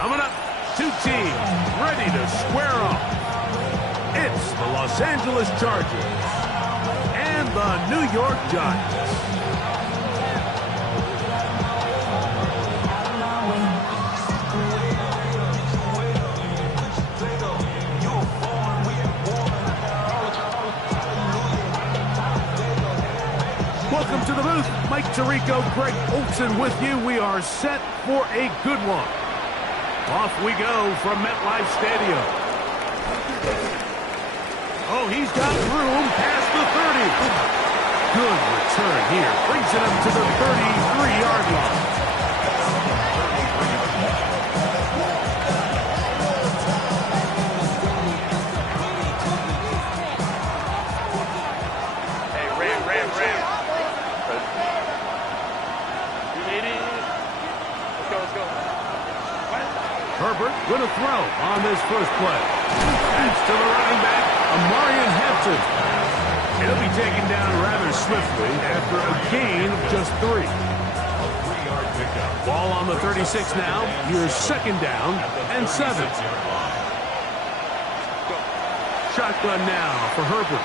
Coming up, two teams ready to square off. It's the Los Angeles Chargers and the New York Giants. Welcome to the booth. Mike Tirico, Greg Olson with you. We are set for a good one. Off we go from MetLife Stadium. Oh, he's got room past the 30. Good return here. Brings it up to the 33-yard line. Herbert going to throw on this first play. That's to the running back, Amarian Hampton. He'll be taken down rather swiftly after a gain of just 3. Ball on the 36 now. Here's second down and 7. Shotgun now for Herbert.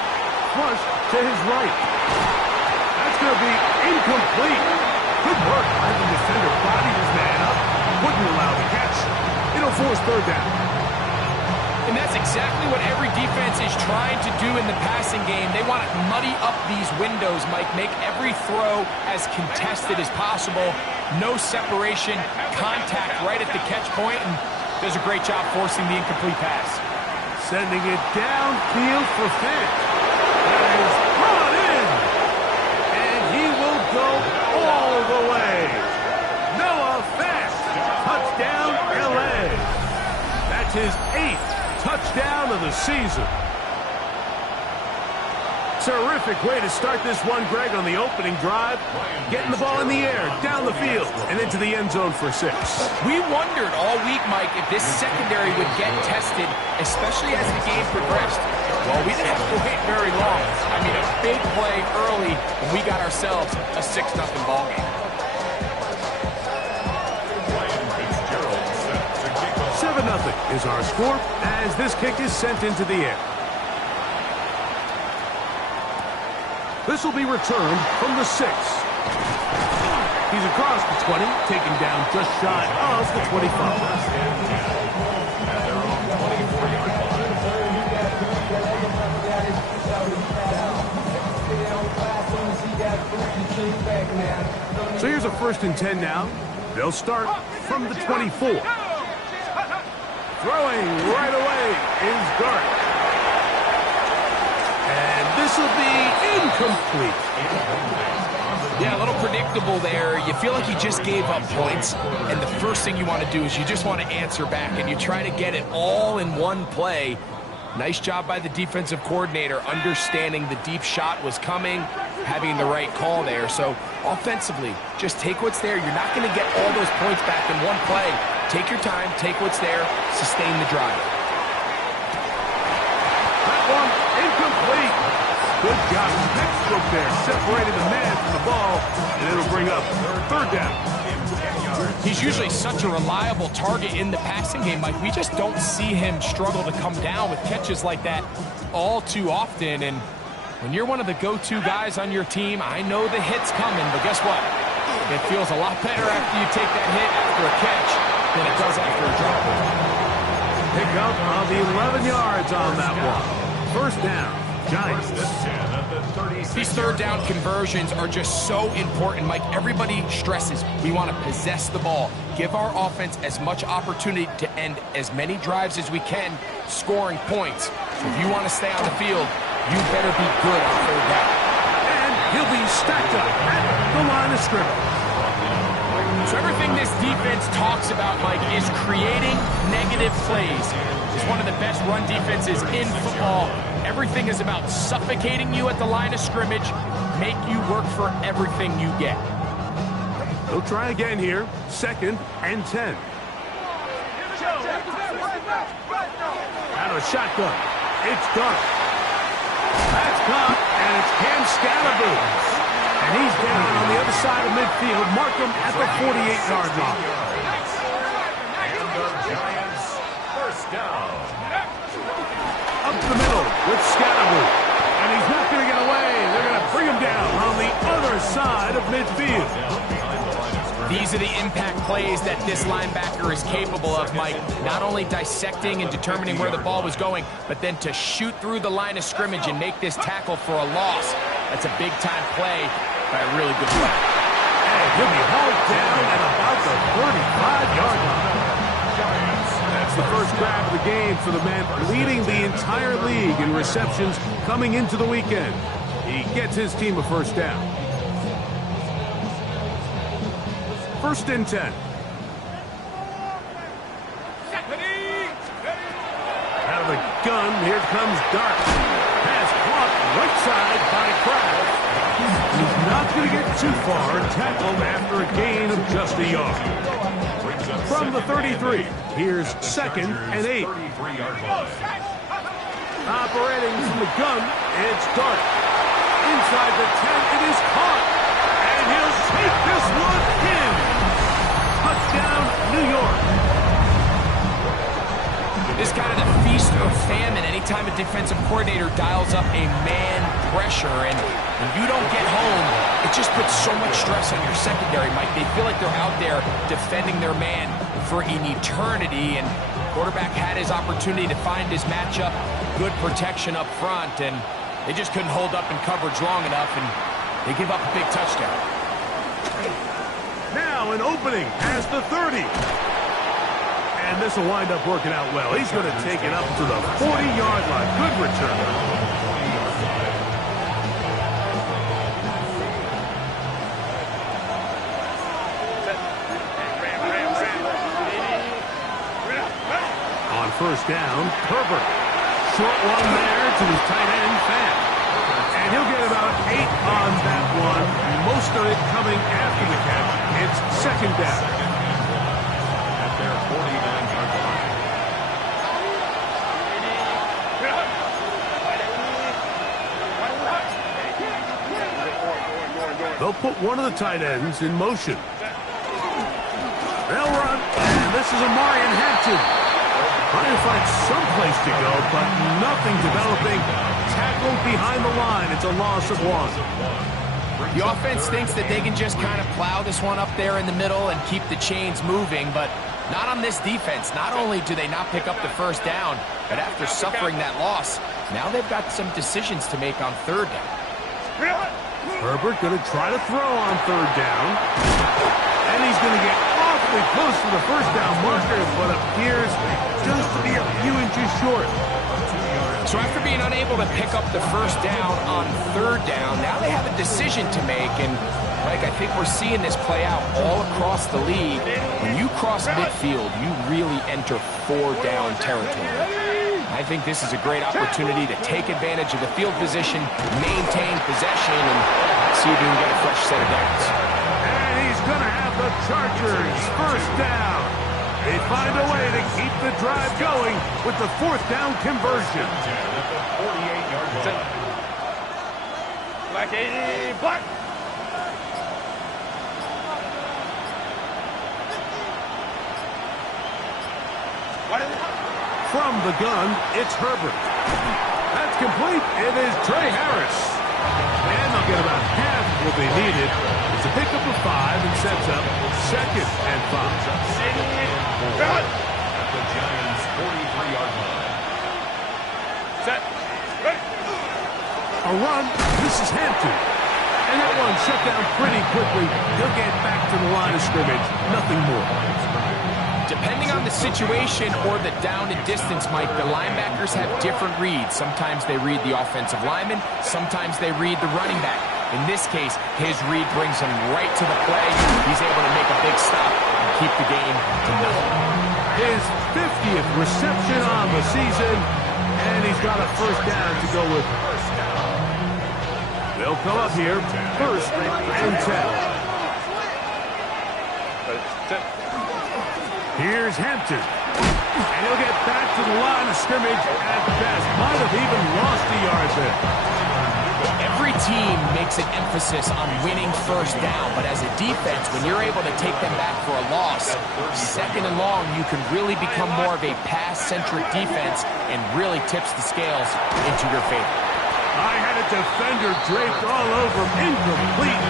Flush to his right. That's going to be incomplete. Good work by the defender. Bodied his man up. Wouldn't allow the catch. It'll force third down. And that's exactly what every defense is trying to do in the passing game. They want to muddy up these windows, Mike. Make every throw as contested as possible. No separation, contact right at the catch point, and does a great job forcing the incomplete pass. Sending it downfield for Fant. That is brought in. And he will go all the way. Noah Fant. Touchdown, L.A. That's his 8th touchdown of the season. Terrific way to start this one, Greg, on the opening drive. Getting the ball in the air, down the field, and into the end zone for 6. We wondered all week, Mike, if this secondary would get tested, especially as the game progressed. Well, we didn't have to wait very long. I mean, a big play early, and we got ourselves a 6-0 ball game. 7-0 is our score as this kick is sent into the air. This will be returned from the 6. He's across the 20, taken down just shy of the 25. So here's a 1st and 10 now. They'll start from the 24. Throwing right away is Gart. And this will be incomplete. Yeah, a little predictable there. You feel like you just gave up points, and the first thing you want to do is you just want to answer back, and you try to get it all in one play. Nice job by the defensive coordinator, understanding the deep shot was coming, having the right call there. So offensively, just take what's there. You're not going to get all those points back in one play. Take your time, take what's there, sustain the drive. That one incomplete. Good job. Textbook there, separating the man from the ball, and it'll bring up 3rd down. He's usually such a reliable target in the passing game, Mike. We just don't see him struggle to come down with catches like that all too often. And when you're one of the go-to guys on your team, I know the hit's coming, but guess what? It feels a lot better after you take that hit after a catch than it does after a drop. Pick up of 11 yards on that one. 1st down, Giants. These 3rd down conversions are just so important, Mike. Everybody stresses we want to possess the ball, give our offense as much opportunity to end as many drives as we can, scoring points. So if you want to stay on the field, you better be good on 3rd down. And he'll be stacked up at the line of scrimmage. So everything this defense talks about, Mike, is creating negative plays. It's one of the best run defenses in football. Everything is about suffocating you at the line of scrimmage, make you work for everything you get. They'll try again here. 2nd and 10. Out of a shotgun. It's Gart. That's caught, and it's Cam Scalaboo. And he's down on the other side of midfield. Mark him at the 48-yard line. These are the impact plays that this linebacker is capable of, Mike. Not only dissecting and determining where the ball was going, but then to shoot through the line of scrimmage and make this tackle for a loss. That's a big-time play by a really good player. And he'll be hauled down at about the 35-yard line. That's the first grab of the game for the man leading the entire league in receptions coming into the weekend. He gets his team a first down. First and 10. Out of the gun, here comes Dart. Pass blocked right side by Kraft. He's not going to get too far and tackled after a gain of just a yard. From the 33, here's second and 8. Operating from the gun, it's Dart. Inside the 10, it is caught. And he'll take this one in. Touchdown, New York. This kind of the feast or famine anytime a defensive coordinator dials up a man pressure, and when you don't get home, it just puts so much stress on your secondary, Mike. They feel like they're out there defending their man for an eternity, and quarterback had his opportunity to find his matchup, good protection up front, and they just couldn't hold up in coverage long enough, and they give up a big touchdown. Now an opening past the 30. And this will wind up working out well. He's going to take it up to the 40-yard line. Good return. On first down, Herbert. Short one there to his tight end, Fant. And he'll get about 8 on that one. Most of it coming after the catch. It's second down. At their 49-yard line. They'll put one of the tight ends in motion. They'll run, and this is Amarian Hampton. Trying to find some place to go, but nothing developing. Tackled behind the line. It's a loss of 1. The offense thinks that they can just kind of plow this one up there in the middle and keep the chains moving, but not on this defense. Not only do they not pick up the first down, but after suffering that loss, now they've got some decisions to make on third down. Herbert going to try to throw on third down. And he's going to get awfully close to the first down marker, but appears just to be a few inches short. So after being unable to pick up the first down on third down, now they have a decision to make. And, Mike, I think we're seeing this play out all across the league. When you cross midfield, you really enter 4-down territory. I think this is a great opportunity to take advantage of the field position, maintain possession, and see if you can get a fresh set of downs. And he's going to have the Chargers first down. They find a way to keep the drive going with the fourth down conversion. 48-yard line. Black 80, black. From the gun, it's Herbert. That's complete. It is Trey Harris. And they'll get about half what they needed. It's a pickup of 5 and sets up second and 5. At the Giants' 43-yard line. Set. Ready. A run. This is Hampton. And that one shut down pretty quickly. He'll get back to the line of scrimmage. Nothing more. Depending on the situation or the down and distance, Mike, the linebackers have different reads. Sometimes they read the offensive lineman. Sometimes they read the running back. In this case, his read brings him right to the play. He's able to make a big stop and keep the game to nothing. His 50th reception on the season, and he's got a first down to go with. They'll come up here, first and 10. Here's Hampton. And he'll get back to the line of scrimmage at best. Might have even lost a yard there. Every team makes an emphasis on winning first down, but as a defense, when you're able to take them back for a loss, second and long, you can really become more of a pass-centric defense and really tips the scales into your favor. I had a defender draped all over him. Incomplete.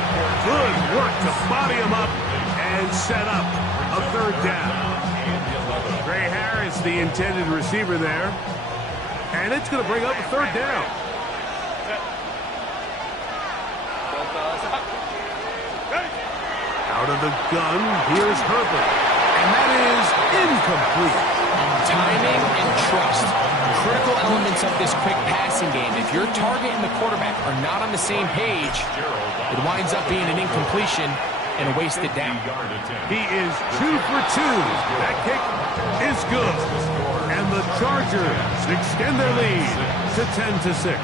Good work to body him up. And and set up a third down. Gray Harris, the intended receiver there. And it's going to bring up a third down. Out of the gun, here's Herbert. And that is incomplete. Timing and trust, critical elements of this quick passing game. If your target and the quarterback are not on the same page, it winds up being an incompletion and a wasted down. He is 2 for 2. That kick is good. And the Chargers extend their lead to 10-6.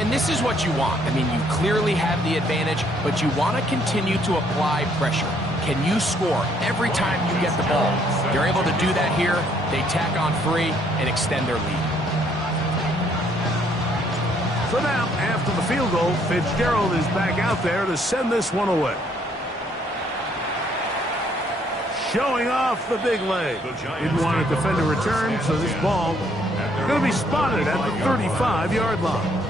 And this is what you want. I mean, you clearly have the advantage, but you want to continue to apply pressure. Can you score every time you get the ball? They're able to do that here. They tack on 3 and extend their lead. So now, after the field goal, Fitzgerald is back out there to send this one away. Showing off the big leg. Didn't want to defend a return, so this ball is going to be spotted at the 35-yard line.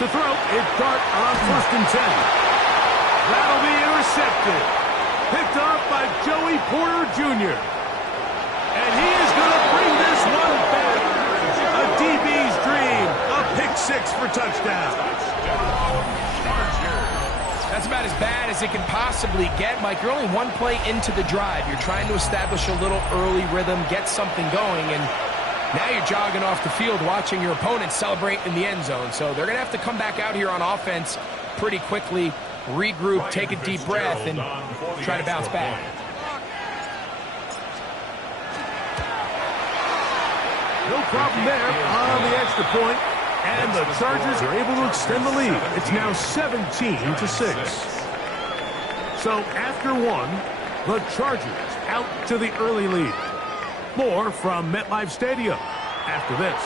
To throw, it's Dart on 1st and 10. That'll be intercepted. Picked off by Joey Porter Jr. And he is going to bring this one back. A DB's dream. A pick 6 for touchdown. That's about as bad as it can possibly get, Mike. You're only one play into the drive. You're trying to establish a little early rhythm, get something going, and now you're jogging off the field watching your opponent celebrate in the end zone. So they're going to have to come back out here on offense pretty quickly, regroup, take a deep breath, and try to bounce back. No problem there on the extra point, and the Chargers are able to extend the lead. It's now 17-6. So after one, the Chargers out to the early lead. More from MetLife Stadium after this.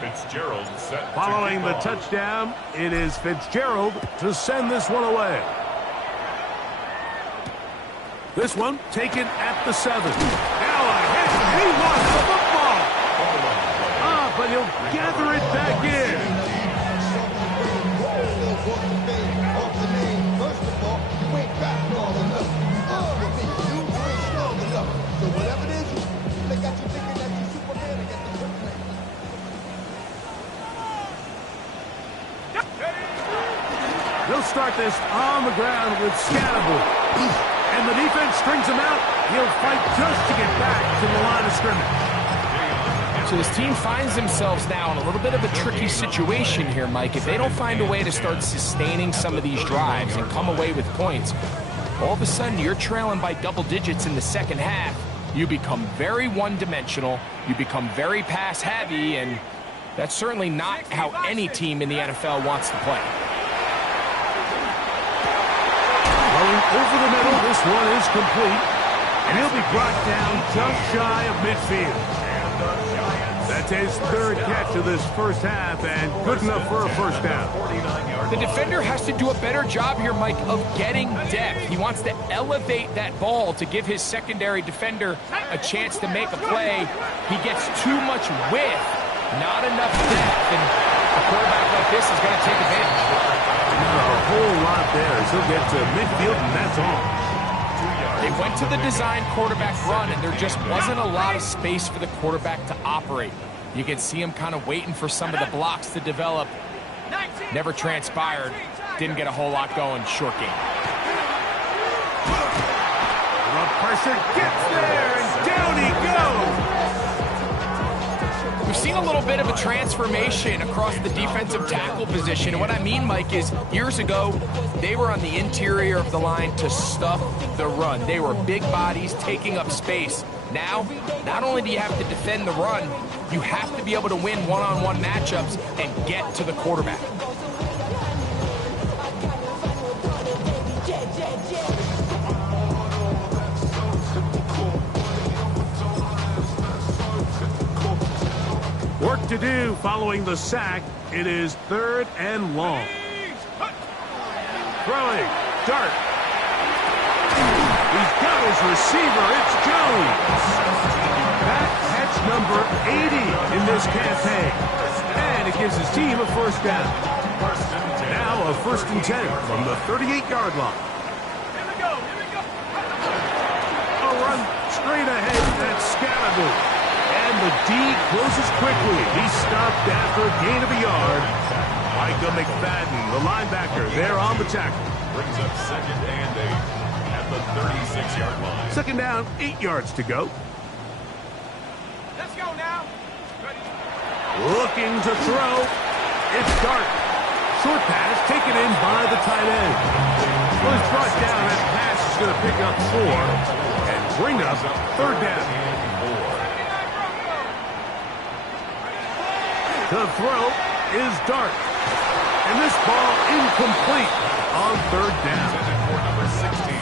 Fitzgerald set. Following the touchdown, it is Fitzgerald to send this one away. This one taken at the 7. Now a hit. He wants the football. But he'll gather it back in. They'll start this on the ground with Scannable. And the defense strings him out. He'll fight just to get back to the line of scrimmage. So this team finds themselves now in a little bit of a tricky situation here, Mike. If they don't find a way to start sustaining some of these drives and come away with points, all of a sudden you're trailing by double digits in the second half. You become very one-dimensional. You become very pass-heavy, and that's certainly not how any team in the NFL wants to play. Over the middle, this one is complete, and he'll be brought down just shy of midfield. That's his 3rd catch of this first half, and good enough for a first down. The defender has to do a better job here, Mike, of getting depth. He wants to elevate that ball to give his secondary defender a chance to make a play. He gets too much width, not enough depth, and a quarterback like this is going to take advantage. Not a whole lot there. He'll get to midfield, and that's all. They went to the design quarterback run, and there just wasn't a lot of space for the quarterback to operate. You can see him kind of waiting for some of the blocks to develop. Never transpired. Didn't get a whole lot going. Short game. The pressure gets there, and down he goes. We've seen a little bit of a transformation across the defensive tackle position. And what I mean, Mike, is years ago, they were on the interior of the line to stuff the run. They were big bodies taking up space. Now, not only do you have to defend the run, you have to be able to win one-on-one matchups and get to the quarterback. work to do following the sack. It is 3rd and long. Throwing. Dart. He's got his receiver. It's Jones. That catch number 80 in this campaign. And it gives his team a first down. Now a 1st and 10 from the 38-yard line. A run straight ahead. That's Scattergood. And the D closes quickly. He's stopped after a gain of a yard. Micah McFadden, the linebacker, there on the tackle. Brings up 2nd and 8 at the 36-yard line. 2nd down, 8 yards to go. Let's go now. Looking to throw. It's Dart. Short pass taken in by the tight end. Well, he's brought down. That pass is going to pick up 4 and bring up 3rd down. The throw is Dart. And this ball incomplete on 3rd down.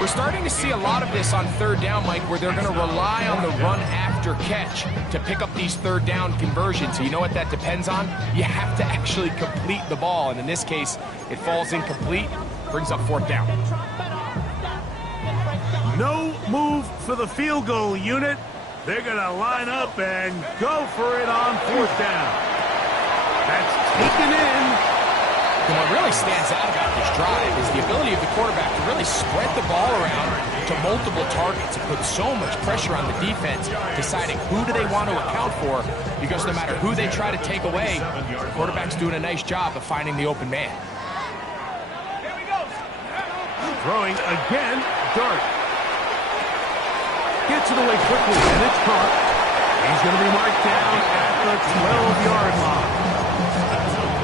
We're starting to see a lot of this on 3rd down, Mike, where they're going to rely on the run after catch to pick up these 3rd down conversions. So you know what that depends on? You have to actually complete the ball. And in this case, it falls incomplete, brings up 4th down. No move for the field goal unit. They're going to line up and go for it on 4th down. That's taken in. And what really stands out about this drive is the ability of the quarterback to really spread the ball around to multiple targets and put so much pressure on the defense, deciding who do they want to account for, because no matter who they try to take away, the quarterback's doing a nice job of finding the open man. Throwing again, Dart. Gets it away quickly, and it's caught. He's going to be marked down at the 12-yard line.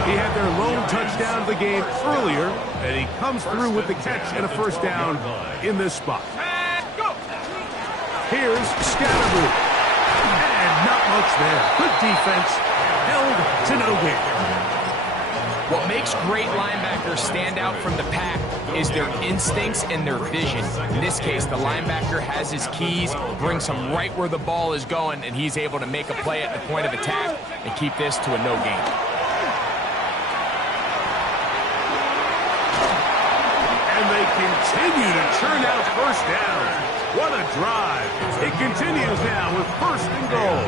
He had their lone touchdown of the game earlier, and he comes through with the catch and a 1st down in this spot. Here's Scattergood. And not much there. Good defense. Held to no gain. What makes great linebackers stand out from the pack is their instincts and their vision. In this case, the linebacker has his keys, brings him right where the ball is going, and he's able to make a play at the point of attack and keep this to a no gain. And they continue to churn out 1st downs. What a drive. It continues now with 1st and goal.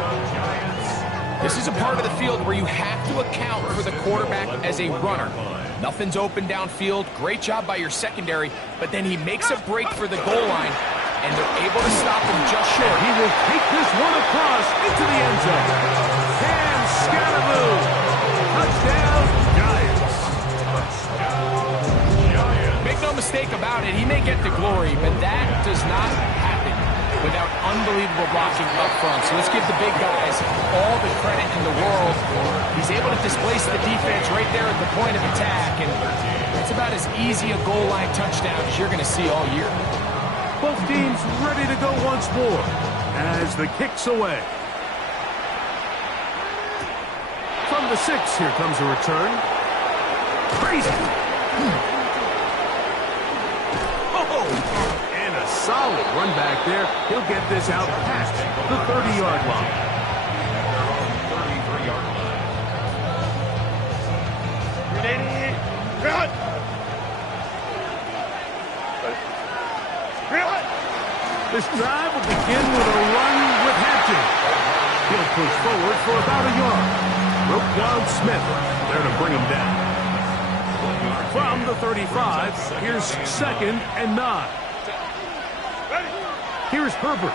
This is a part of the field where you have to account for the quarterback as a runner. Nothing's open downfield. Great job by your secondary, but then he makes a break for the goal line, and they're able to stop him just short. He will take this one across into the end zone. And Scattergood. Touchdown, Giants. Make no mistake about it, he may get the glory, but that does not happen without unbelievable blocking up front. So let's give the big guys all the credit in the world. He's able to displace the defense right there at the point of attack, and it's about as easy a goal line touchdown as you're going to see all year. Both teams ready to go once more as the kick's away. From the 6, here comes a return. Crazy. And a solid run back there. He'll get this out past the 30-yard line. 33-yard line. This drive will begin with a run with Hampton. He'll push forward for about a yard. Roquan Smith there to bring him down. From the 35, here's 2nd and 9. Here's Herbert.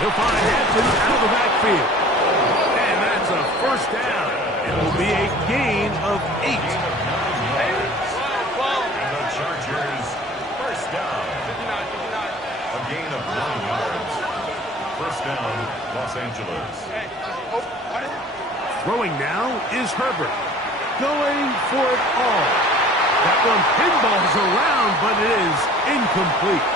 He'll find Hampton out of the backfield. And that's a 1st down. It will be a gain of 8. And the Chargers, 1st down. A gain of 1 yard. 1st down, Los Angeles. Throwing now is Herbert. Going for it all. That one pinballs around, but it is incomplete.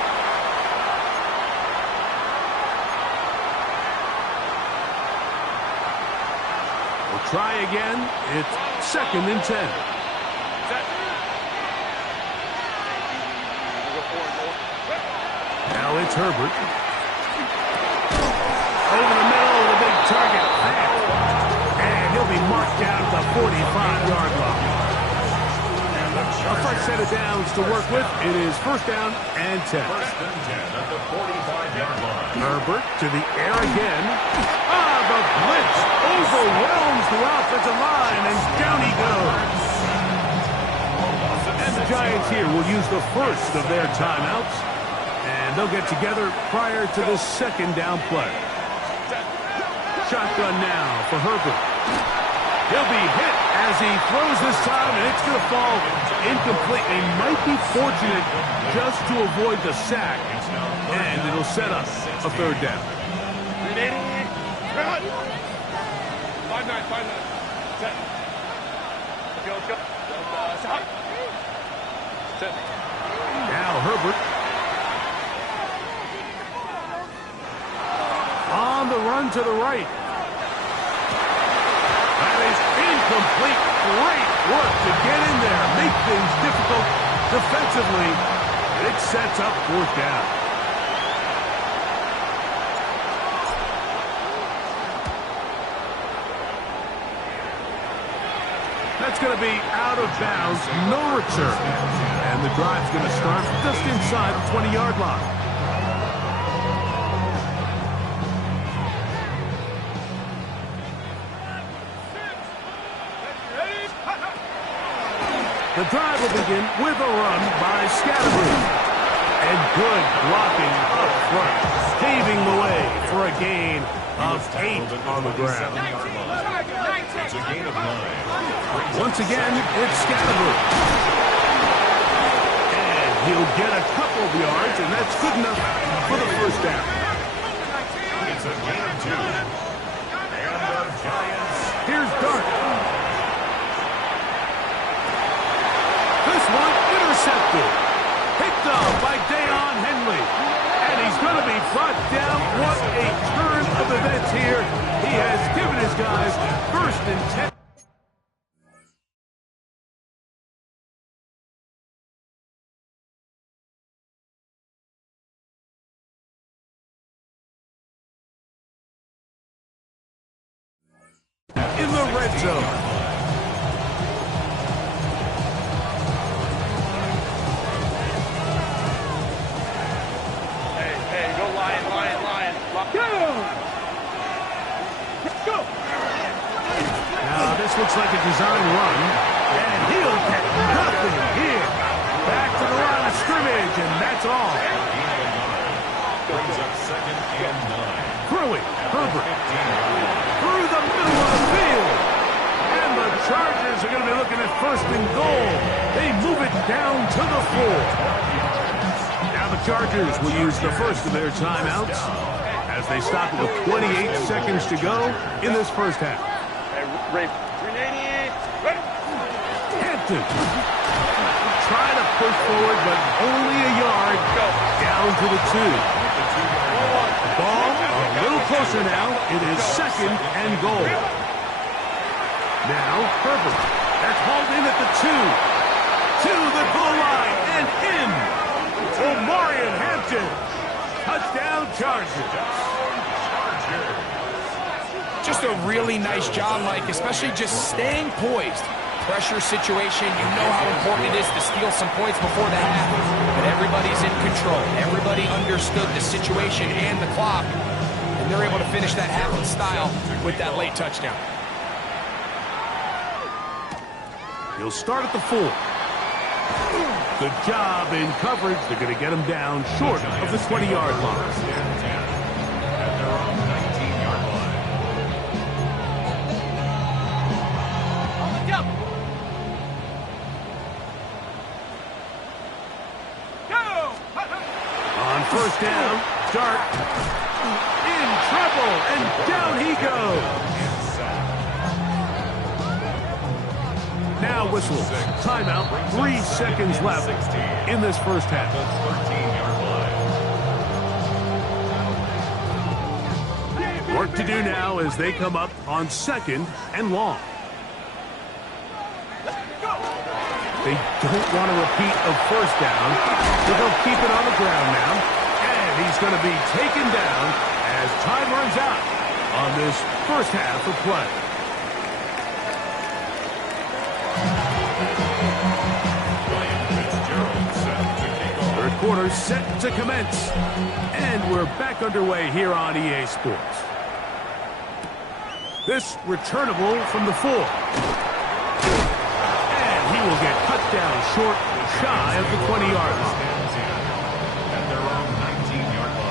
We'll try again. It's 2nd and 10. Now it's Herbert. Over the middle, the big target. the 45-yard line. A fresh set of downs to work with. It is first down and 10. First and 10 at the 45-yard line. Herbert to the air again. The blitz overwhelms the offensive line, and down he goes. And the Giants here will use the first of their timeouts, and they'll get together prior to the second down play. Shotgun now for Herbert. He'll be hit as he throws this time, and it's going to fall incomplete. They might be fortunate just to avoid the sack, and it'll set up a third down. 5-9. Set. Let's go. Stop. Set. Now Herbert. On the run to the right. That is incomplete. Great work to get in there, make things difficult defensively. It sets up fourth down. That's going to be out of bounds, no return. And the drive's going to start just inside the 20-yard line. The drive will begin with a run by Scatterbrain. And good blocking up front, paving the way for a gain of 8 on the ground. It's a gain of 9. Once again, it's Scatterbrain. And he'll get a couple of yards, and that's good enough for the first down. It's a gain of 2. And the Giants. Here's Dart. This one intercepted. Picked up by Deion Henley. And he's going to be brought down. What a turn of events here. He has given his guys first and 10. In the red zone. Hey, go Lion. Go! Now, this looks like a design run, and he'll get nothing here. Back to the line of scrimmage, and that's all. Brings up second and 9. Throwing, Herbert. Through the middle of the field. And the Chargers are going to be looking at first and goal. They move it down to the 4. Now the Chargers will use the first of their timeouts as they stop it with 28 seconds to go in this first half. Hey, Ray, 380. Hampton. Try to push forward, but only a yard. Down to the 2. Ball a little closer now. It is second and goal. Now Herbert. That's hauled in at the 2. To the goal line and in. Omarion Hampton. Touchdown Chargers. Just a really nice job, Mike, especially just staying poised. Pressure situation, you know how important it is to steal some points before that happens. But everybody's in control. Everybody understood the situation and the clock. And they're able to finish that half in style with that late touchdown. He'll start at the 4. Good job in coverage. They're going to get him down short of the 20-yard line. At their own 19-yard line. On first down, Dart in trouble, and down he goes. Now whistle. Timeout. 3 seconds left in this first half. 13-yard line. Work to do now as they come up on second and long. They don't want a repeat of first down, so they'll keep it on the ground now. And he's going to be taken down as time runs out on this first half of play. quarter set to commence. And we're back underway here on EA Sports. This returnable from the 4. And he will get cut down short, shy of the 20-yard line. At their own 19-yard line.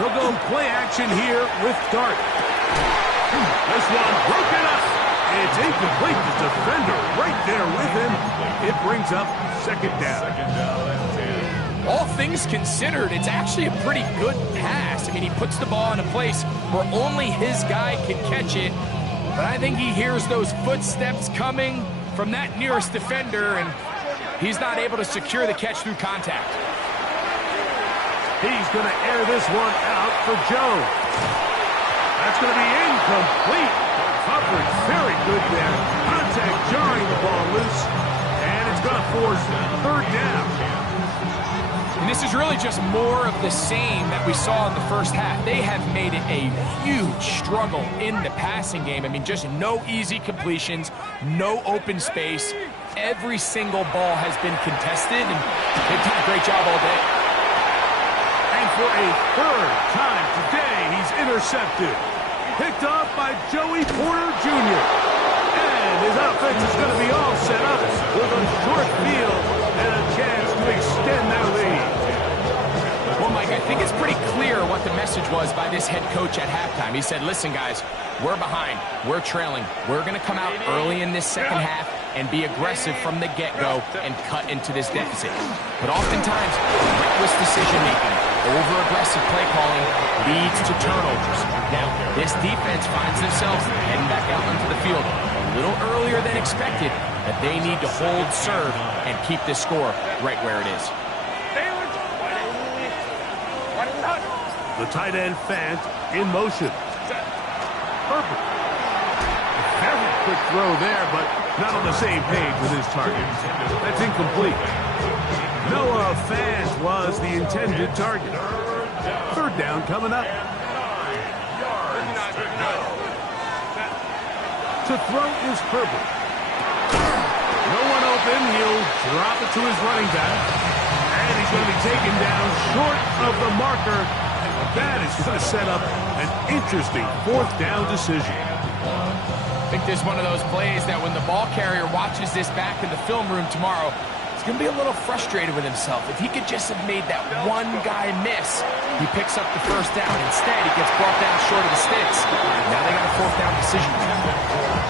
They'll go play action here with Dart. This one broken up. It's incomplete. The defender right there with him. It brings up second down. Second down and 10. All things considered, it's actually a pretty good pass. I mean, he puts the ball in a place where only his guy can catch it. But I think he hears those footsteps coming from that nearest defender, and he's not able to secure the catch through contact. He's going to air this one out for Jones. That's going to be incomplete. Coverage very good there. Contact jarring the ball loose. And it's going to force third down. And this is really just more of the same that we saw in the first half. They have made it a huge struggle in the passing game. I mean, just no easy completions, no open space. Every single ball has been contested, and they've done a great job all day. And for a third time today, he's intercepted. Picked off by Joey Porter Jr. And his offense is going to be all set up with a short field and a chance to extend their lead. Well, Mike, I think it's pretty clear what the message was by this head coach at halftime. He said, listen, guys, we're behind. We're trailing. We're going to come out early in this second half and be aggressive from the get-go and cut into this deficit. But oftentimes, reckless decision-making, over-aggressive play calling leads to turnovers. Now, this defense finds themselves heading back out onto the field a little earlier than expected, but they need to hold serve and keep this score right where it is. The tight end Fant in motion. Perfect. A very quick throw there, but not on the same page with his target. That's incomplete. Noah Fant was the intended target. Third down coming up. To throw is Herbert. No one open. He'll drop it to his running back. And he's going to be taken down short of the marker. That is going to set up an interesting fourth down decision. I think there's one of those plays that when the ball carrier watches this back in the film room tomorrow, he's going to be a little frustrated with himself. If he could just have made that one guy miss, he picks up the first down. Instead, he gets brought down short of the sticks. Now they got a fourth down decision.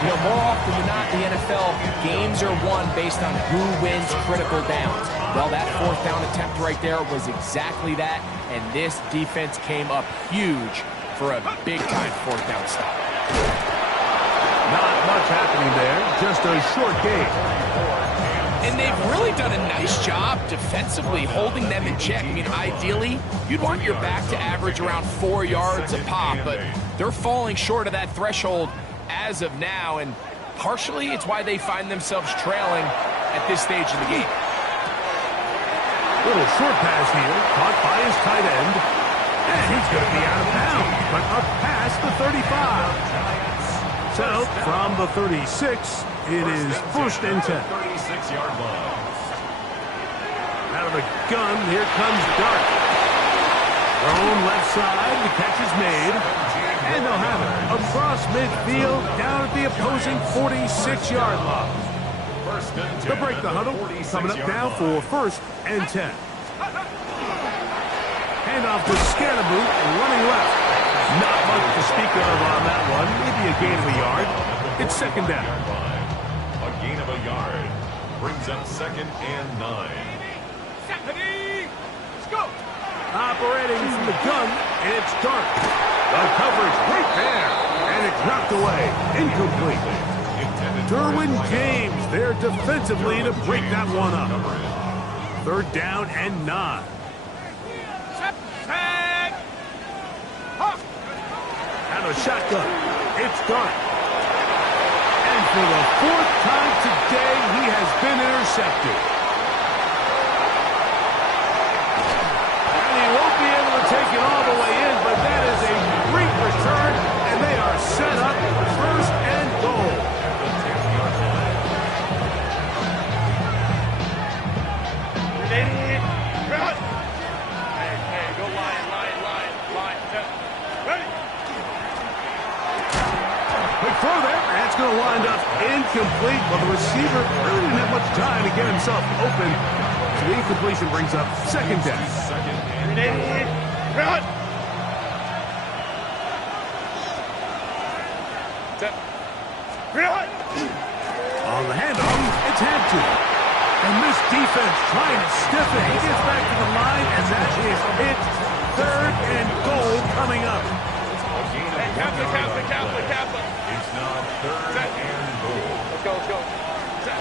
You know, more often than not in the NFL, games are won based on who wins critical downs. Well, that fourth down attempt right there was exactly that, and this defense came up huge for a big-time fourth down stop. Not much happening there, just a short game. And they've really done a nice job defensively holding them in check. I mean, ideally, you'd want your back to average around 4 yards a pop, but they're falling short of that threshold as of now, and partially it's why they find themselves trailing at this stage in the game. Little short pass here, caught by his tight end. And he's going to be out of bounds, but up past the 35. So from the 36, it is first and 10. 36-yard line. Out of the gun, here comes Dart. Thrown left side, the catch is made. And they'll have it across midfield, down at the opposing 46-yard line. They'll break the huddle, coming up now for first and 10. Handoff to Scannaboo, running left. Not much to speak of on that one. Maybe a gain of a yard. It's second down. A gain of a yard brings up second and 9. Let's go. Operating from the gun, it's Dart. The coverage right there, and it's knocked away. Incomplete. Derwin James there defensively to break that one up. Third down and 9. Out of shotgun, it's Dart. And for the fourth time today, he has been intercepted. And he won't be able to take it all the way in, but Ready. Quick throw there. That's going to wind up incomplete. But the receiver really didn't have much time to get himself open. So the incompletion brings up second down. 380. Run. Set. Run. On the handoff, it's Hampton. And this defense trying to stiff it. He gets back to the line, and that is it. Third and goal coming up. Hey, Kappa. It's now third and goal. Let's go. Set.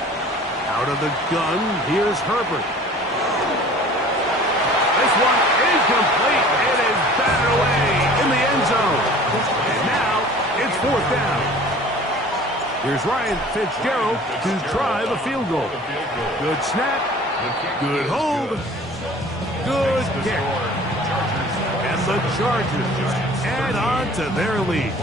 Out of the gun, here's Herbert. This one incomplete. It is batted away in the end zone. And now it's fourth down. Here's Ryan Fitzgerald to try the field goal. Good snap. Good hold. Good kick. And the Chargers add on to their lead.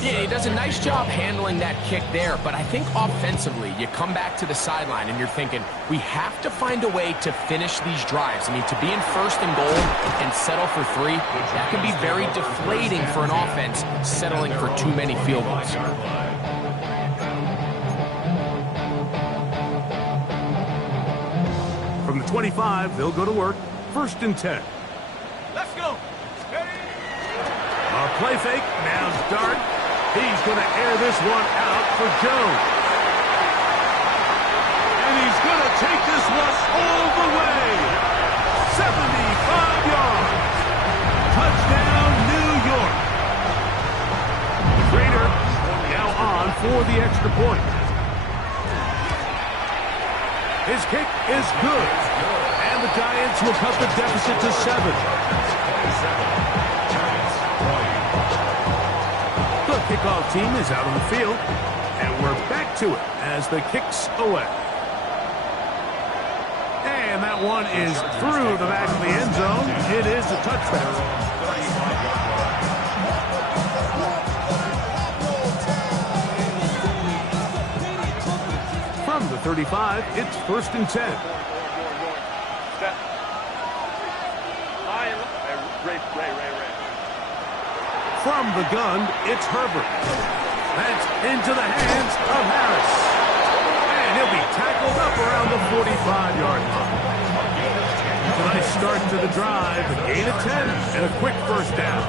Yeah, he does a nice job handling that kick there, but I think offensively, you come back to the sideline and you're thinking, we have to find a way to finish these drives. I mean, to be in first and goal and settle for 3, that can be very deflating for an offense settling for too many field goals. From the 25, they'll go to work. First and 10. Let's go. A play fake. Now Dart. He's going to air this one out for Jones. And he's going to take this one all the way. 75 yards. Touchdown, New York. Raider now on for the extra point. His kick is good. And the Giants will cut the deficit to 7. The kickoff team is out on the field, and we're back to it as the kick's away. And that one is through the back of the end zone. It is a touchdown. From the 35, it's first and 10. Set. High and low. Ray. From the gun, it's Herbert. That's into the hands of Harris. And he'll be tackled up around the 45-yard line. It's a nice start to the drive. A gain of 10 and a quick first down.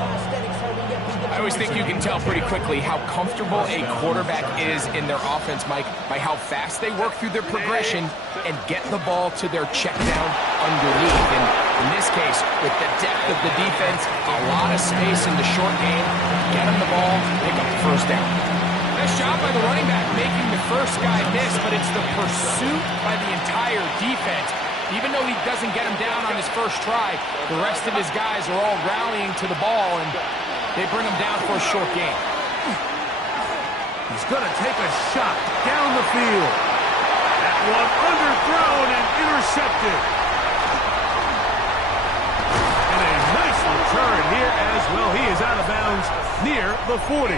I always think you can tell pretty quickly how comfortable a quarterback is in their offense, Mike, by how fast they work through their progression and get the ball to their check down underneath. And in this case, with the depth of the defense, a lot of space in the short game, get them the ball, pick up the first down. Nice job by the running back making the first guy miss, but it's the pursuit by the entire defense. Even though he doesn't get him down on his first try, the rest of his guys are all rallying to the ball, and they bring him down for a short gain. He's going to take a shot down the field. That one underthrown and intercepted. And a nice return here as well. He is out of bounds near the 40.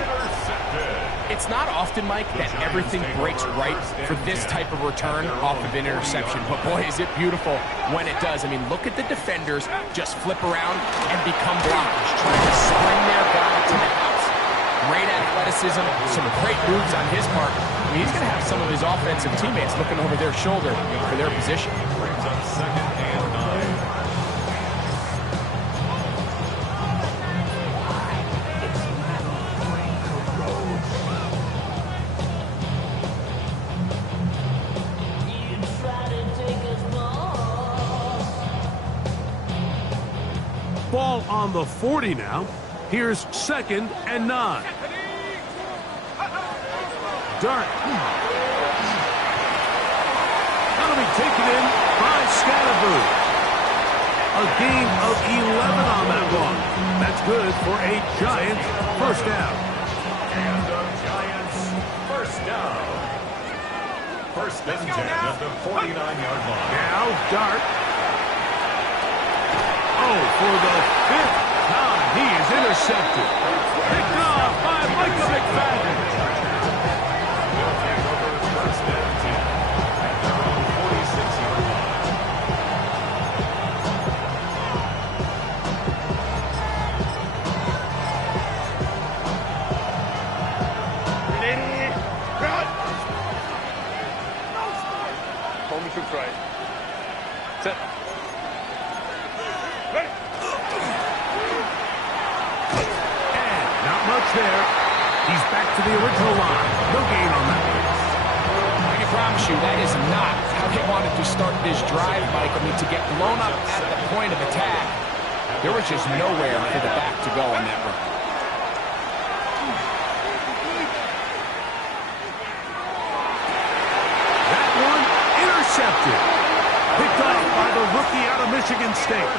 It's not often, Mike, that everything breaks right for this type of return off of an interception. But boy, is it beautiful when it does. I mean, look at the defenders just flip around and become blockers, trying to spring their guy to the house. Great athleticism, some great moves on his part. I mean, he's going to have some of his offensive teammates looking over their shoulder for their position. Brings up second and 9. Ball on the 40 now. Here's second and 9. Dart. That'll be taken in by Scatterboo. A gain of 11 on that one. That's good for a Giants first down. And the Giants first down. First and 10 at the 49-yard line. Now Dart. Oh, for the 5th time, he is intercepted. Picked off by Micah McFadden. They'll take over first and 10 at their own 46-yard line. And not much there. He's back to the original line. No gain on that one. I can promise you that is not how they wanted to start this drive, Mike. I mean, to get blown up at the point of attack, there was just nowhere for the back to go on that one. That one intercepted. Picked off by the rookie out of Michigan State.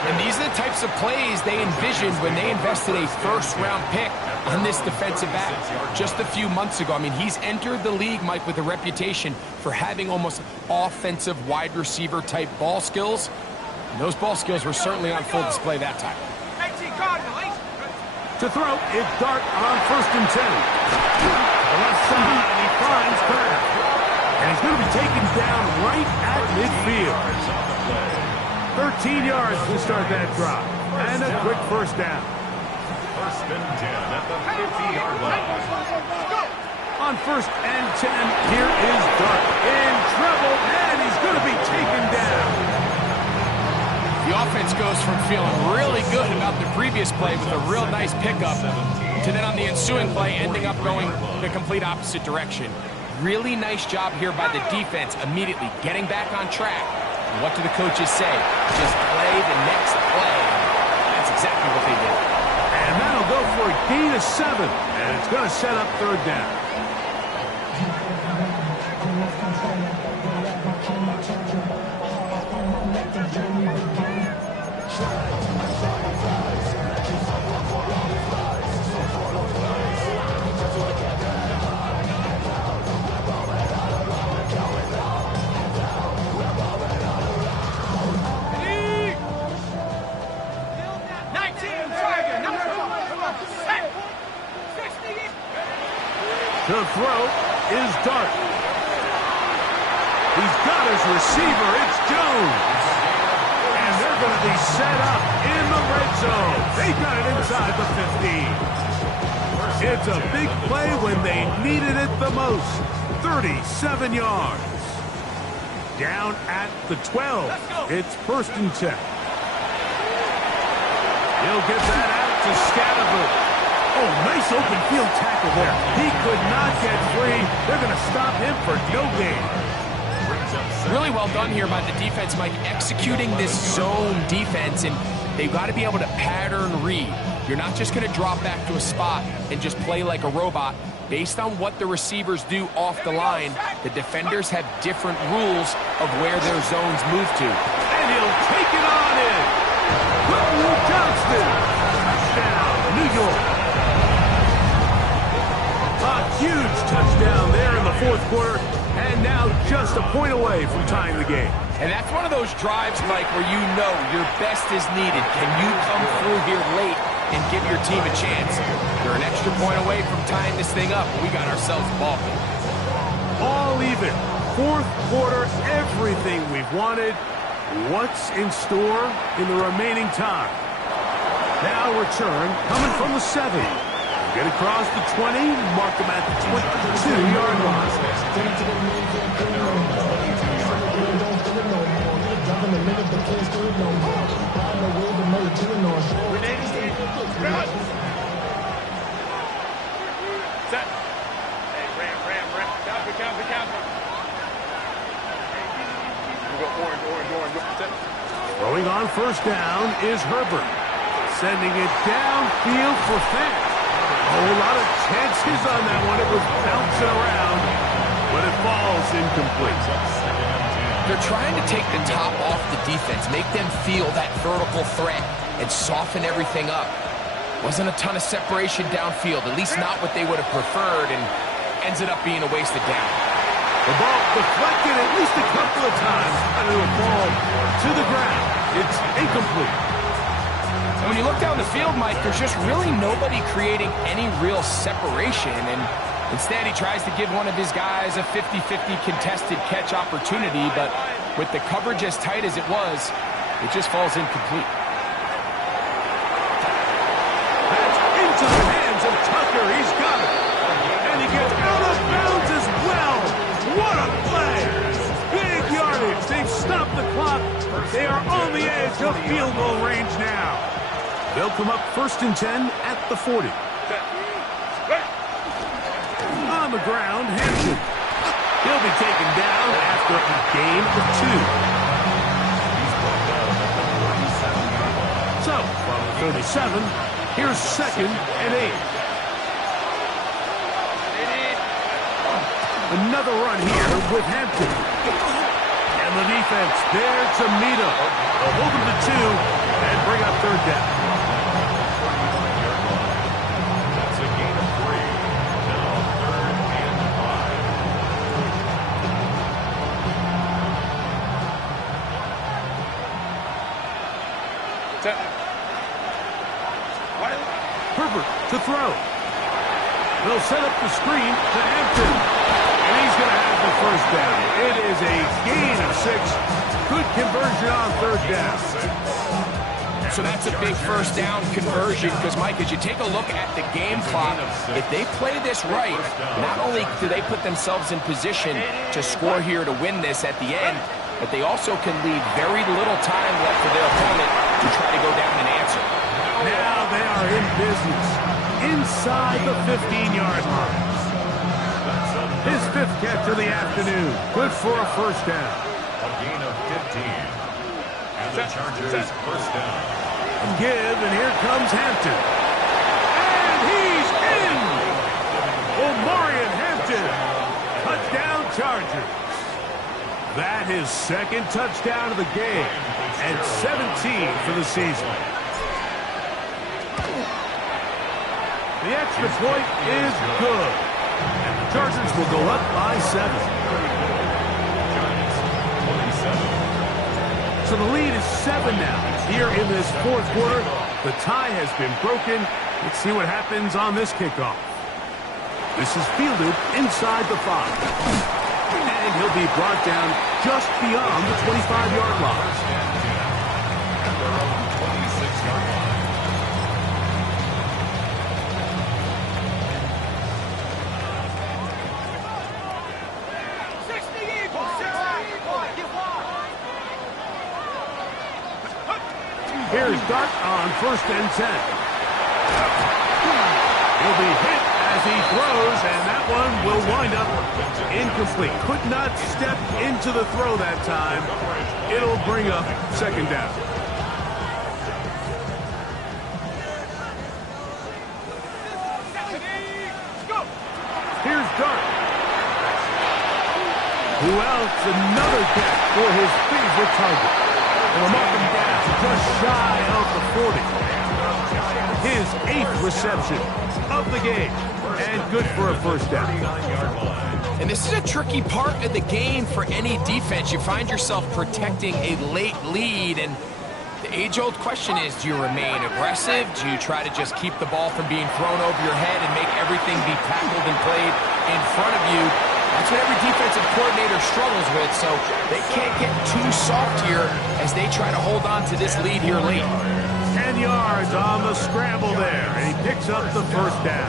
And these are the types of plays they envisioned when they invested a first-round pick on this defensive back just a few months ago. I mean, he's entered the league, Mike, with a reputation for having almost offensive wide receiver type ball skills. And those ball skills were certainly on full display that time. To throw, it's Dart on 1st and 10. The left side, and he finds Kraft. And he's going to be taken down right at midfield. 13 yards to start that drive. And a quick first down. 1st and 10 at the 50-yard line. On 1st and 10, here is Dart in trouble, and he's going to be taken down. The offense goes from feeling really good about the previous play with a real nice pickup to then on the ensuing play ending up going the complete opposite direction. Really nice job here by the defense immediately getting back on track. And what do the coaches say? Just play the next play. That's exactly what they did. And that'll go for a gain of 7, and it's going to set up 3rd down. To throw is Dart. He's got his receiver. It's Jones. And they're going to be set up in the red zone. They got it inside the 15. It's a big play when they needed it the most. 37 yards. Down at the 12. It's 1st and 10. He'll get that out to Scattergood. Oh, nice open field tackle there. He could not get free. They're going to stop him for no gain. Really well done here by the defense, Mike, executing this zone defense, and they've got to be able to pattern read. You're not just going to drop back to a spot and just play like a robot. Based on what the receivers do off the line, the defenders have different rules of where their zones move to. And he'll take it on in. Quentin Johnston. Touchdown, New York. A huge touchdown there in the 4th quarter, and now just a point away from tying the game. And that's one of those drives, Mike, where you know your best is needed. Can you come through here late and give your team a chance? You're an extra point away from tying this thing up. We got ourselves a ball game. All even. 4th quarter, everything we've wanted. What's in store in the remaining time? Now return coming from the 7. Get across the 20, mark them at the 22-yard line. Set. Hey, ram. Counter. We go orange. Set. Throwing on 1st down is Herbert. Sending it downfield for Fant. A whole lot of chances on that one. It was bouncing around, but it falls incomplete. They're trying to take the top off the defense, make them feel that vertical threat, and soften everything up. Wasn't a ton of separation downfield, at least not what they would have preferred, and ends it up being a wasted down. The ball deflected at least a couple of times, and it will fall to the ground. It's incomplete. And when you look down the field, Mike, there's just really nobody creating any real separation. And instead, he tries to give one of his guys a 50-50 contested catch opportunity. But with the coverage as tight as it was, it just falls incomplete. That's into the hands of Tucker. He's got it. And he gets out of bounds as well. What a play. Big yardage. They've stopped the clock. They are on the edge of field goal range now. They'll come up 1st and 10 at the 40. Set. Right. On the ground, Hampton. He'll be taken down after a gain of 2. So, from the 37, here's 2nd and 8. Another run here with Hampton. And the defense there to meet him. They'll hold him to 2 and bring up 3rd down. That's a gain of 3. Now 3rd and 5. Set. What? Herbert to throw. They'll set up the screen to Hampton. And he's going to have the 1st down. It is a gain of 6. Good conversion on 3rd down. So that's a big 1st down conversion because, Mike, as you take a look at the game clock, if they play this right, not only do they put themselves in position to score here to win this at the end, but they also can leave very little time left for their opponent to try to go down and answer. Now they are in business inside the 15-yard line. His 5th catch of the afternoon. Good for a 1st down. A gain of 15. And the Chargers 1st down. Give, and here comes Hampton. And he's in! Omarion Hampton. Touchdown Chargers. That his 2nd touchdown of the game. And 17 for the season. The extra point is good. And the Chargers will go up by 7. So the lead is 7 now. Here in this 4th quarter, the tie has been broken. Let's see what happens on this kickoff. This is fielded inside the 5. And he'll be brought down just beyond the 25-yard line. At their own 26-yard line. Here's Dart on 1st and 10. He'll be hit as he throws, and that one will wind up incomplete. Could not step into the throw that time. It'll bring up 2nd down. Here's Dart. Who else? Another catch for his favorite target. And we'll mark him down just shy of the 40. His 8th reception of the game. And good for a 1st down. And this is a tricky part of the game for any defense. You find yourself protecting a late lead, and the age-old question is, do you remain aggressive? Do you try to just keep the ball from being thrown over your head and make everything be tackled and played in front of you? That's what every defensive coordinator struggles with, so they can't get too soft here as they try to hold on to this lead here late. 10 yards on the scramble there, and he picks up the 1st down.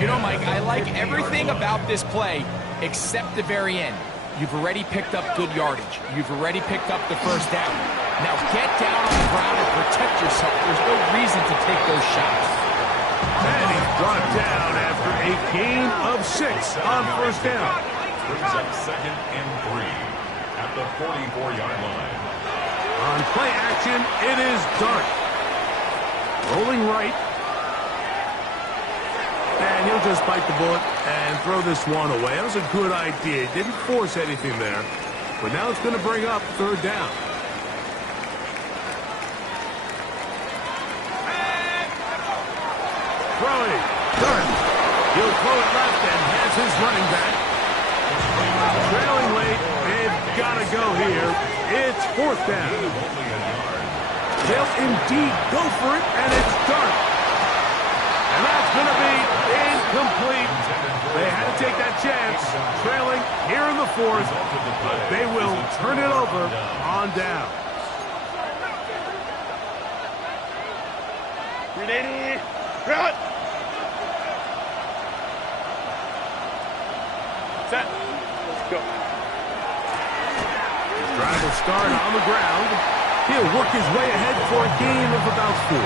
You know, Mike, I like everything about this play except the very end. You've already picked up good yardage. You've already picked up the 1st down. Now get down on the ground and protect yourself. There's no reason to take those shots. And he's brought down after a gain of 6 on 1st down. Brings up 2nd and 3 at the 44-yard line. On play action, it is Dart. Rolling right. And he'll just bite the bullet and throw this one away. That was a good idea. Didn't force anything there. But now it's going to bring up 3rd down. Throwing. Dart. He'll throw it left and has his running back. Trailing late. They've got to go here. It's 4th down. They'll indeed go for it, and it's Dart. And that's going to be incomplete. They had to take that chance, trailing here in the 4th, but they will turn it over on down. Ready? Run! Set. Let's go. Drive will start on the ground. He'll work his way ahead for a gain of about 4.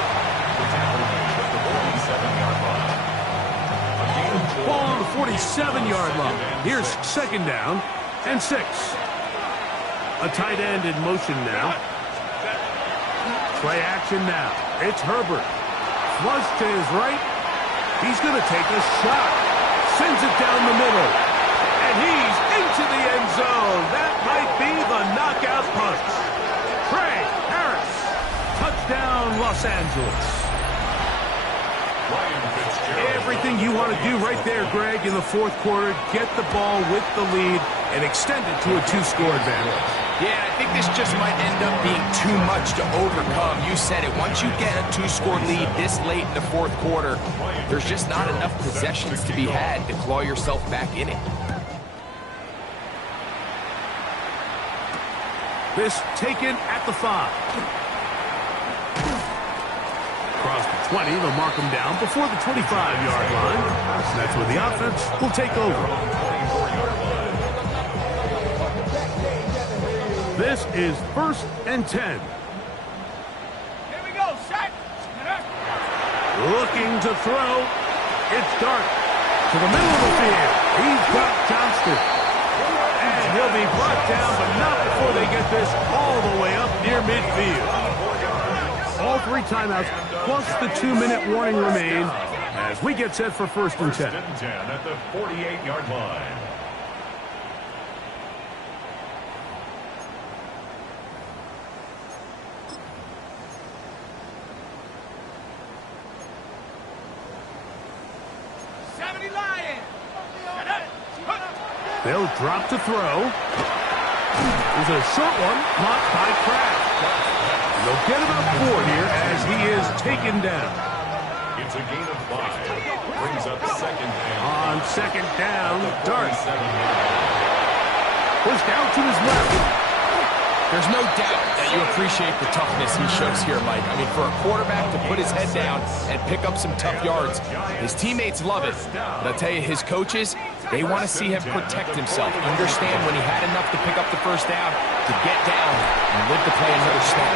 Ball on the 47-yard line. Here's second down and 6. A tight end in motion now. Play action now. It's Herbert. Flush to his right. He's going to take a shot. Sends it down the middle. And he's into the end zone. That might be the knockout punch. Trey Harris. Touchdown, Los Angeles. Everything you want to do right there, Greg, in the fourth quarter. Get the ball with the lead and extend it to a 2-score advantage. Yeah, I think this just might end up being too much to overcome. You said it. Once you get a 2-score lead this late in the fourth quarter, there's just not enough possessions to be had to claw yourself back in it. This taken at the 5. Across the 20, they'll mark him down before the 25-yard line. And that's where the offense will take over. This is 1st and 10. Here we go, set. Looking to throw. It's Dart to the middle of the field. He's got Johnston. And he'll be brought down, but not before they get this all the way up near midfield. All 3 timeouts, plus the 2-minute warning remain as we get set for 1st and 10. 1st and 10 at the 48-yard line. They'll drop to throw. There's a short one, blocked by Kraft. They'll get about 4 here as he is taken down. It's a gain of 5. Brings up 2nd down. On 2nd down, Dart. Pushed out to his left. There's no doubt that you appreciate the toughness he shows here, Mike. I mean, for a quarterback to put his head down and pick up some tough yards, his teammates love it. But I'll tell you, his coaches, they want to see him protect himself. Understand when he had enough to pick up the 1st down, to get down and live to play another snap.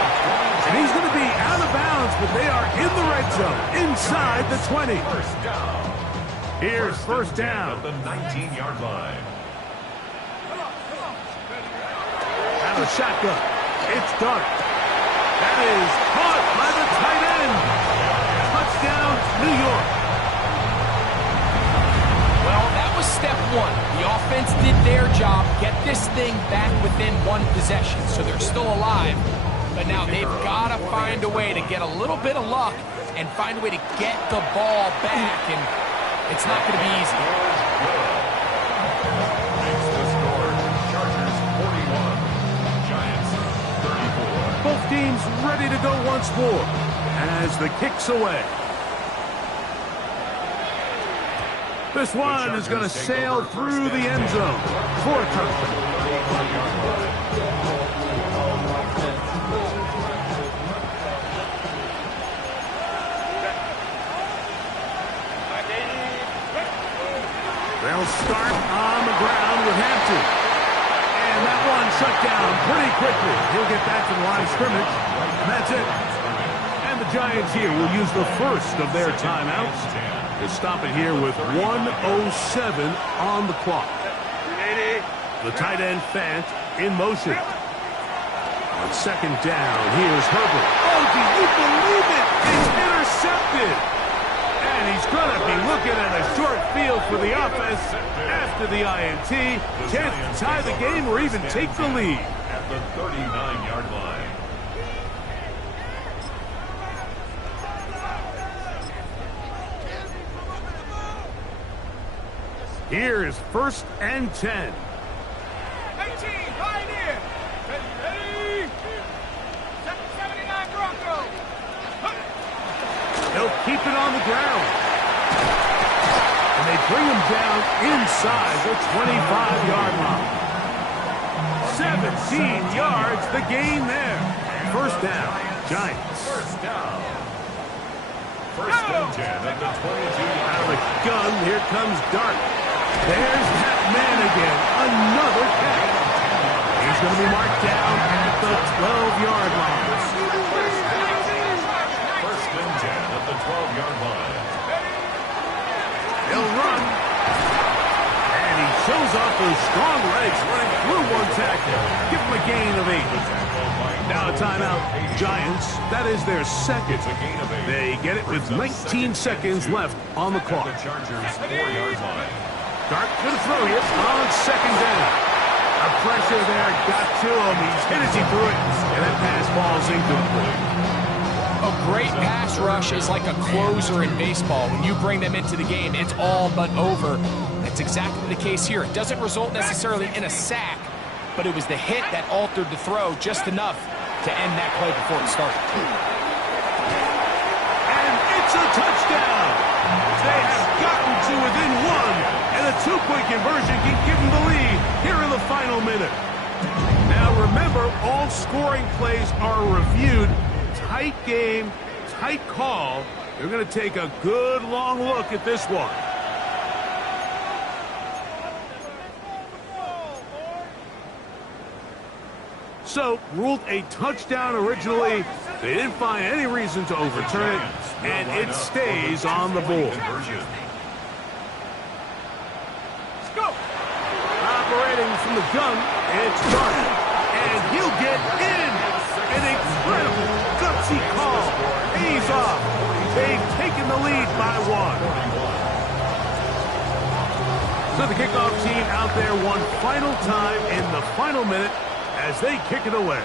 And he's going to be out of bounds, but they are in the red zone, inside the 20. Here's 1st down. At the 19-yard line. Out of shotgun. It's Dart. That is caught by the tight end. Touchdown, New York. Well, that was step 1. The offense did their job, get this thing back within 1 possession, so they're still alive. But now they've got to find a way to get a little bit of luck and find a way to get the ball back, and it's not going to be easy. Makes the score. Chargers 41. Giants 34. Both teams ready to go once more as the kick's away. This one is going to sail through the end zone for a touchdown. They'll start on the ground with Hampton. And that one shut down pretty quickly. He'll get back to the line of scrimmage. And that's it. And the Giants here will use the first of their timeouts to stop it here with 1:07 on the clock. The tight end Fant in motion. On 2nd down, here's Herbert. Oh, do you believe it? It's intercepted. And he's going to be looking at a short field for the offense after the INT. Chance to tie the game or even take the lead. At the 39-yard line. Here is 1st and 10. 18, Pioneer. Ready? 79 Broncos. They'll keep it on the ground. And they bring him down inside the 25-yard line. 17 yards, the gain there. 1st down, Giants. 1st down. 1st and 10 at the 22-yard Out of the gun, here comes Dart. There's that man again, another catch. He's going to be marked down at the 12-yard line. 40-yard line. He'll run. And he shows off those strong legs running through one tackle. Give him a gain of 8. Now a timeout. Giants, that is their second. They get it with 19 seconds left on the clock. The Chargers 4-yard line. Dart to the throw here on second down. The pressure there got to him. He's hit as he threw it, and that pass ball's incomplete. A great pass rush is like a closer in baseball. When you bring them into the game, it's all but over. That's exactly the case here. It doesn't result necessarily in a sack, but it was the hit that altered the throw just enough to end that play before it started. And it's a touchdown. They have gotten to within one, and a two-point conversion can give them the lead here in the final minute. Now remember, all scoring plays are reviewed. Tight game, tight call. They're going to take a good long look at this one. So, ruled a touchdown originally. They didn't find any reason to overturn it, and it stays on the board. Operating from the gun, it's Dart, and he'll get in. An incredible, gutsy call. He's off. They've taken the lead by 1. So the kickoff team out there one final time in the final minute as they kick it away.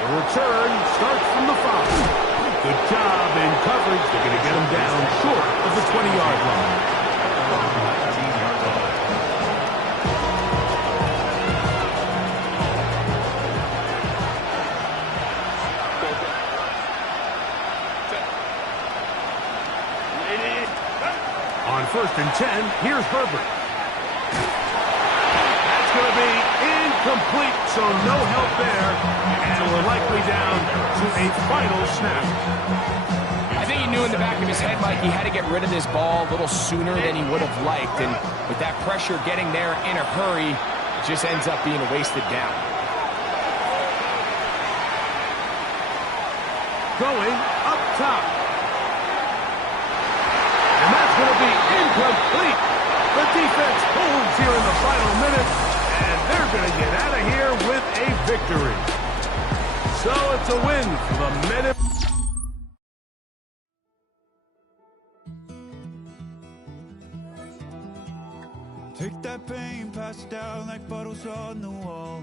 The return starts from the 5. Good job in coverage. They're going to get him down short of the 20-yard line. On 1st and 10, here's Herbert. That's going to be incomplete, so no help there. And we're likely down to a final snap. I think he knew in the back of his head, Mike, he had to get rid of this ball a little sooner than he would have liked. And with that pressure getting there in a hurry, it just ends up being a wasted down. Going up top. And that's going to be incomplete. The defense holds here in the final minute, and they're going to get out of here with a victory. So it's a win for the Men. Take that pain, pass it down like bottles on the wall.